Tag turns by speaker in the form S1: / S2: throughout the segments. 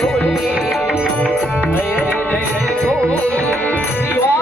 S1: ગોરી જય જય ગોરી શિવા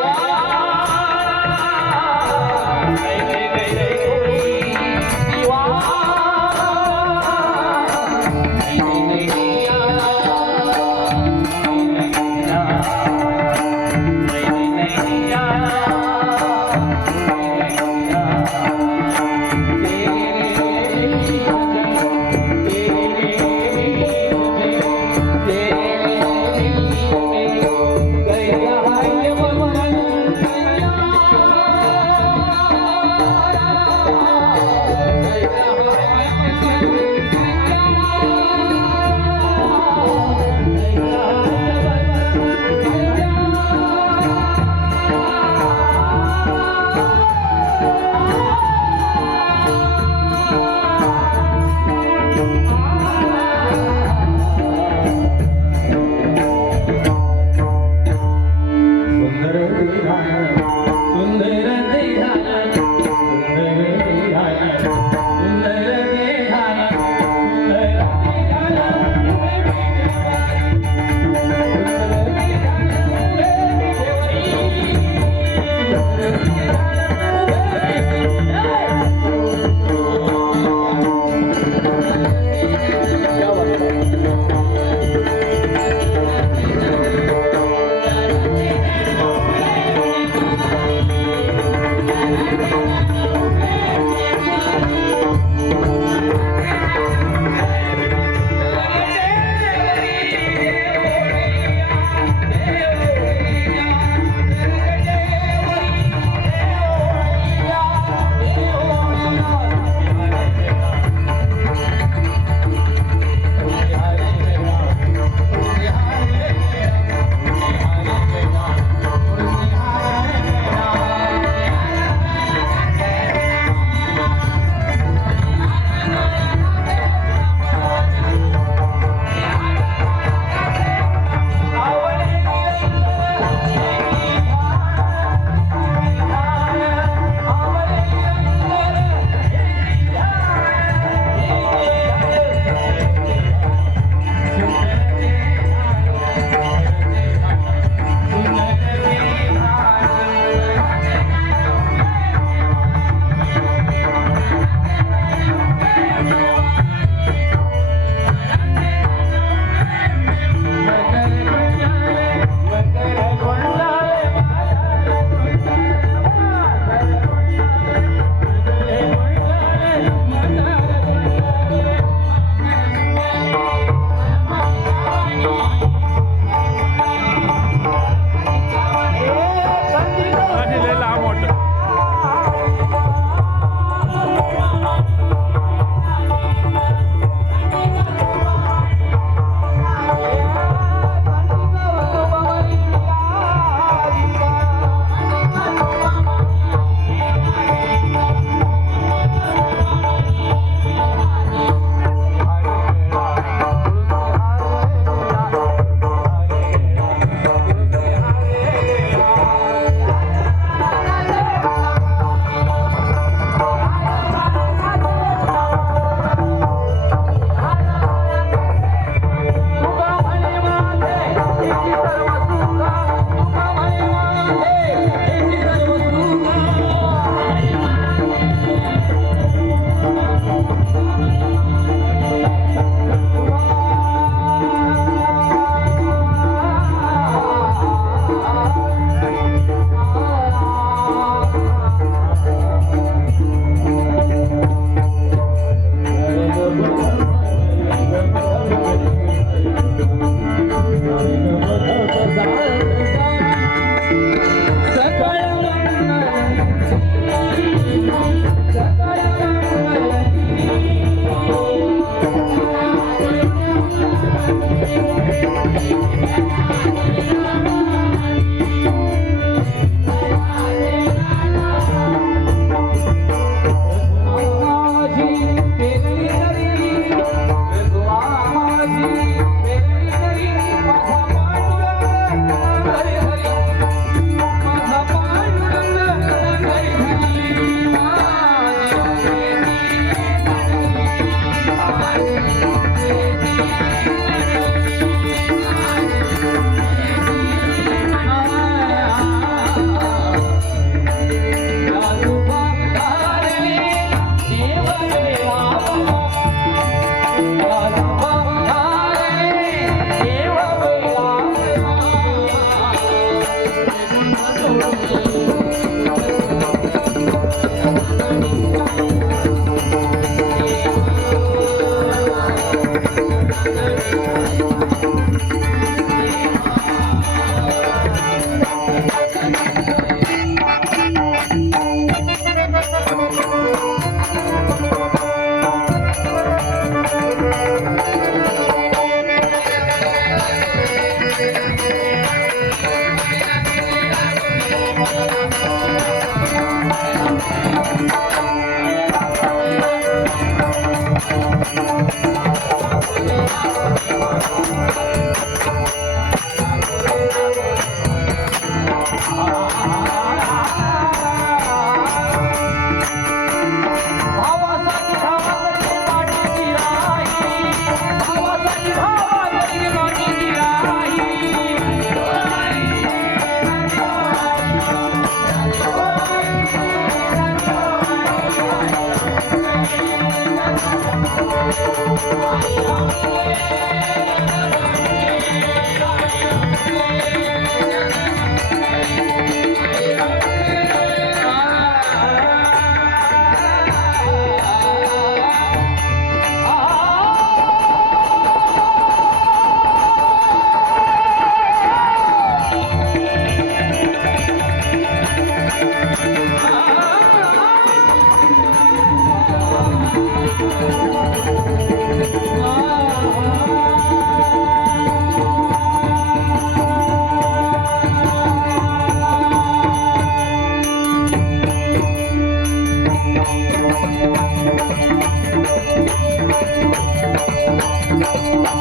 S1: Música 我需要。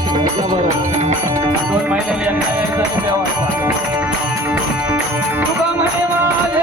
S1: दोन महिन्याने एकदा यायचा आणि देवाचा तुका म्हणे माझे